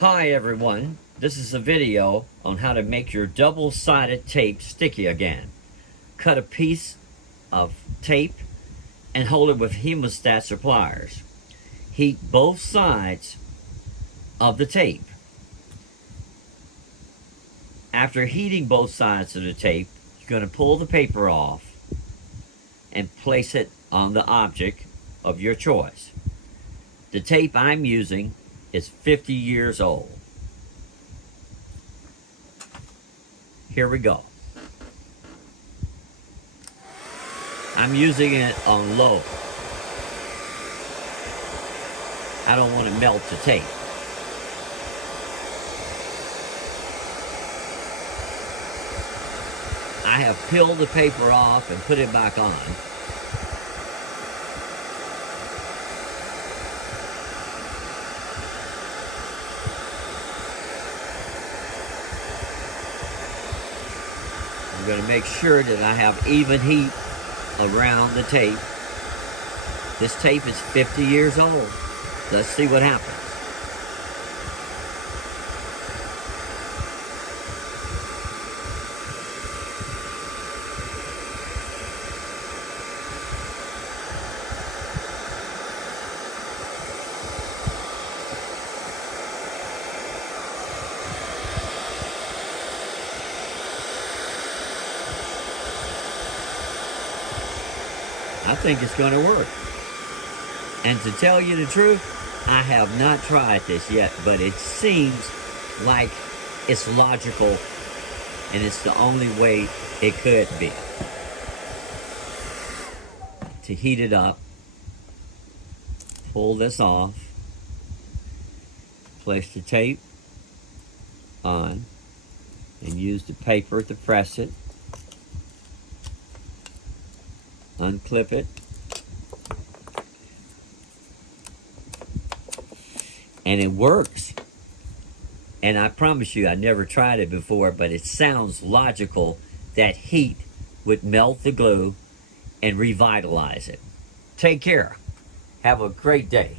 Hi everyone, this is a video on how to make your double-sided tape sticky again. Cut a piece of tape and hold it with hemostats or pliers. Heat both sides of the tape. After heating both sides of the tape, you're going to pull the paper off and place it on the object of your choice. The tape I'm using is 50 years old. Here we go. I'm using it on low. I don't want to melt the tape. I have peeled the paper off and put it back on. I'm going to make sure that I have even heat around the tape. This tape is 50 years old. Let's see what happens. I think it's going to work. And to tell you the truth, I have not tried this yet, but it seems like it's logical and it's the only way it could be. To heat it up, pull this off, place the tape on, and use the paper to press it. Unclip it, and it works. And I promise you, I never tried it before, but it sounds logical that heat would melt the glue and revitalize it. Take care. Have a great day.